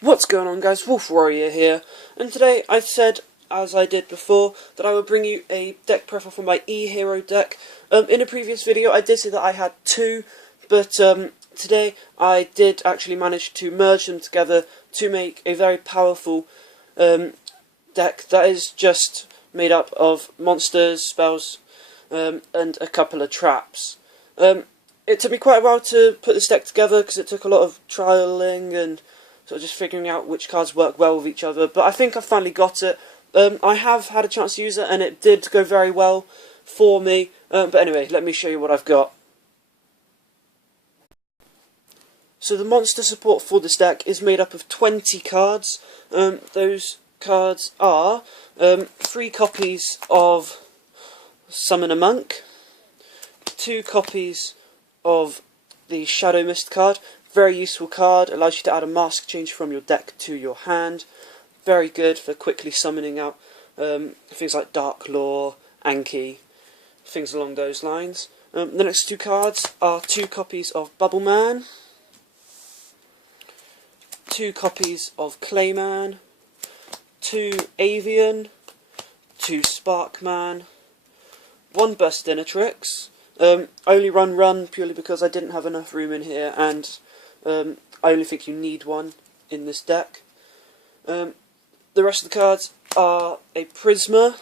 What's going on, guys? Wolf Warrior here, and today I said, as I did before, that I would bring you a deck profile for my E-Hero deck. In a previous video I did say that I had two, but today I did actually manage to merge them together to make a very powerful deck that is just made up of monsters, spells, and a couple of traps. It took me quite a while to put this deck together because it took a lot of trialing and sort of just figuring out which cards work well with each other, but I think I finally got it. I have had a chance to use it and it did go very well for me, but anyway, let me show you what I've got. So the monster support for this deck is made up of 20 cards. Those cards are 3 copies of Summon a Monk, 2 copies of the Shadow Mist card. Very useful card, allows you to add a mask change from your deck to your hand. Very good for quickly summoning out things like Dark Law, Anki, things along those lines. The next 2 cards are 2 copies of Bubble Man, 2 copies of Clayman, 2 Avian, 2 Sparkman, 1 Burstinatrix. I only run purely because I didn't have enough room in here, and I only think you need 1 in this deck. The rest of the cards are a Prisma.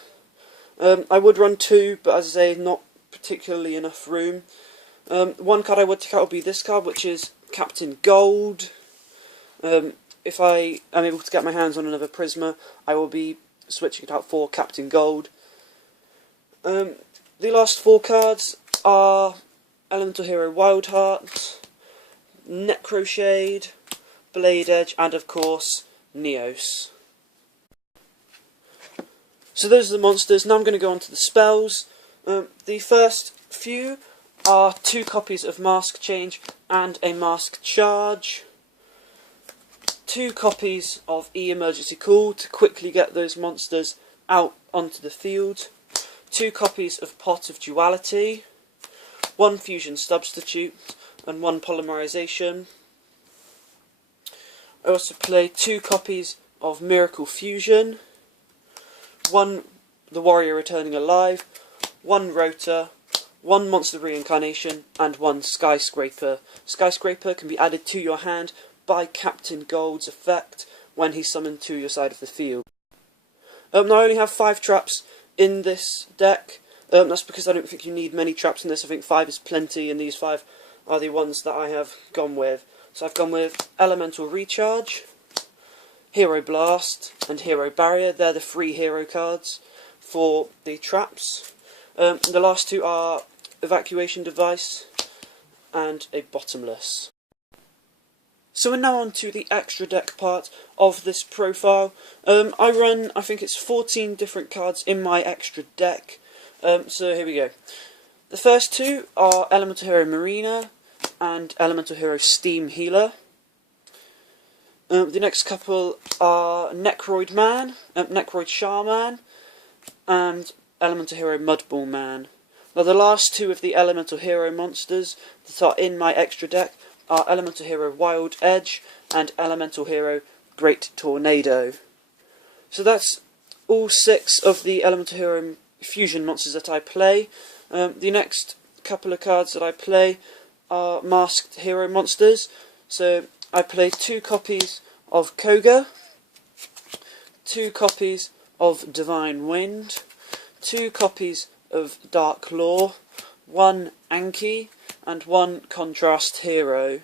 I would run 2, but as I say, not particularly enough room. 1 card I would take out would be this card, which is Captain Gold. If I am able to get my hands on another Prisma, I will be switching it out for Captain Gold. The last 4 cards are Elemental Hero Wildheart, Necroshade, Blade Edge, and of course Neos. So those are the monsters. Now I'm going to go on to the spells. The first few are 2 copies of Mask Change and a Mask Charge, 2 copies of E-Emergency Call to quickly get those monsters out onto the field, 2 copies of Pot of Duality, 1 Fusion Substitute, and 1 Polymerization. I also play 2 copies of Miracle Fusion, 1 The Warrior Returning Alive, 1 Rota, 1 Monster Reincarnation, and 1 Skyscraper. Skyscraper can be added to your hand by Captain Gold's effect when he's summoned to your side of the field. Now I only have 5 traps in this deck. That's because I don't think you need many traps in this. I think 5 is plenty, and these 5 are the ones that I have gone with. So I've gone with Elemental Recharge, Hero Blast, and Hero Barrier. They're the 3 hero cards for the traps. The last 2 are Evacuation Device and a Bottomless. So we're now on to the extra deck part of this profile. I run, I think it's 14 different cards in my extra deck. So here we go. The first 2 are Elemental Hero Marina and Elemental Hero Steam Healer. The next couple are Necroid Man, Necroid Shaman, and Elemental Hero Mudball Man. Now the last 2 of the Elemental Hero monsters that are in my extra deck are Elemental Hero Wild Edge and Elemental Hero Great Tornado. So that's all 6 of the Elemental Hero fusion monsters that I play. The next couple of cards that I play are masked hero monsters. So I play 2 copies of Koga, 2 copies of Divine Wind, 2 copies of Dark Law, 1 Anki, and 1 Contrast Hero.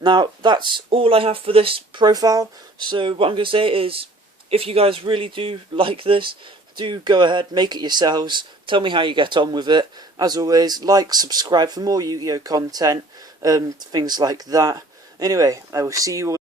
Now that's all I have for this profile, so what I'm going to say is, if you guys really do like this, do go ahead, make it yourselves, tell me how you get on with it. As always, like, subscribe for more Yu-Gi-Oh content, things like that. Anyway, I will see you all